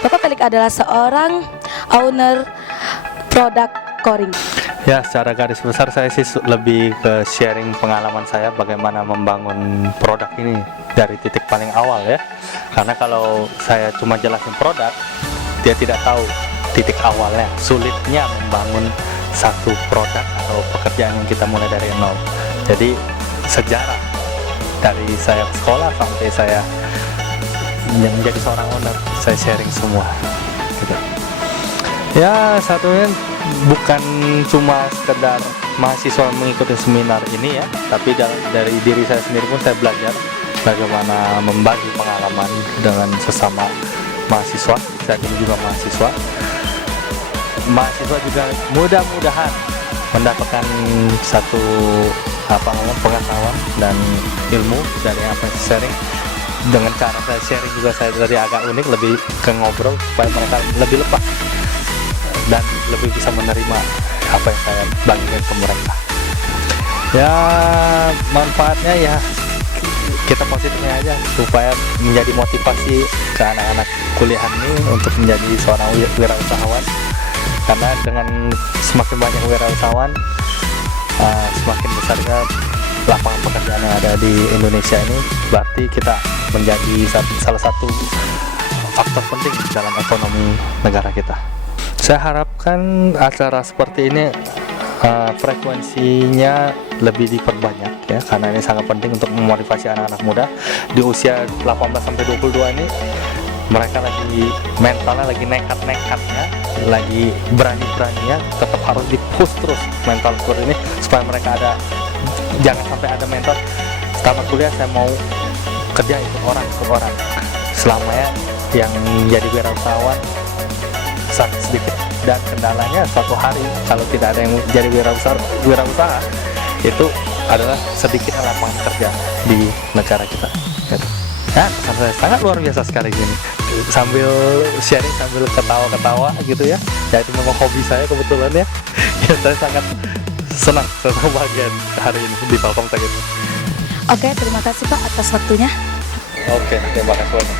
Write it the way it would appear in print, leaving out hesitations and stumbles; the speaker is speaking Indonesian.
Bapak Felix adalah seorang owner produk Koring. Ya, secara garis besar saya sih lebih ke sharing pengalaman saya bagaimana membangun produk ini dari titik paling awal ya. Karena kalau saya cuma jelasin produk, dia tidak tahu titik awalnya, sulitnya membangun satu produk atau pekerjaan yang kita mulai dari nol. Jadi sejarah dari saya sekolah sampai saya menjadi seorang owner, saya sharing semua gitu. Ya, satunya bukan cuma sekedar mahasiswa mengikuti seminar ini ya, tapi dari diri saya sendiri pun saya belajar bagaimana membagi pengalaman dengan sesama mahasiswa. Saya juga mahasiswa juga mudah-mudahan mendapatkan satu pengetahuan dan ilmu dari apa yang saya sharing. Dengan cara saya sharing juga saya dari agak unik, lebih ke ngobrol supaya mereka lebih lepas dan lebih bisa menerima apa yang saya bagikan ke mereka. Ya, manfaatnya ya kita positifnya aja supaya menjadi motivasi ke anak-anak kuliahan ini untuk menjadi seorang wirausahawan. Karena dengan semakin banyak wirausahawan, semakin besarnya lapangan pekerjaan yang ada di Indonesia ini, berarti kita menjadi salah satu faktor penting dalam ekonomi negara kita. Saya harapkan acara seperti ini frekuensinya lebih diperbanyak ya, karena ini sangat penting untuk memotivasi anak-anak muda di usia 18-22 ini. Mereka lagi mentalnya lagi nekat-nekatnya, lagi berani-beraninya, tetap harus di-push terus mental seperti ini supaya mereka jangan sampai ada mental tamat kuliah saya mau kerja ikut orang. Selamanya yang jadi wirausahawan sangat sedikit, dan kendalanya suatu hari kalau tidak ada yang jadi wirausaha itu adalah sedikitnya lapangan kerja di negara kita gitu. Nah, saya sangat luar biasa sekali gini, sambil sharing sambil ketawa-ketawa gitu ya. Ya itu memang hobi saya kebetulan ya. Ya, saya sangat senang, saya bahagia hari ini di Telkom Tech ini. Oke, terima kasih Pak atas waktunya. Oke, terima kasih banyak.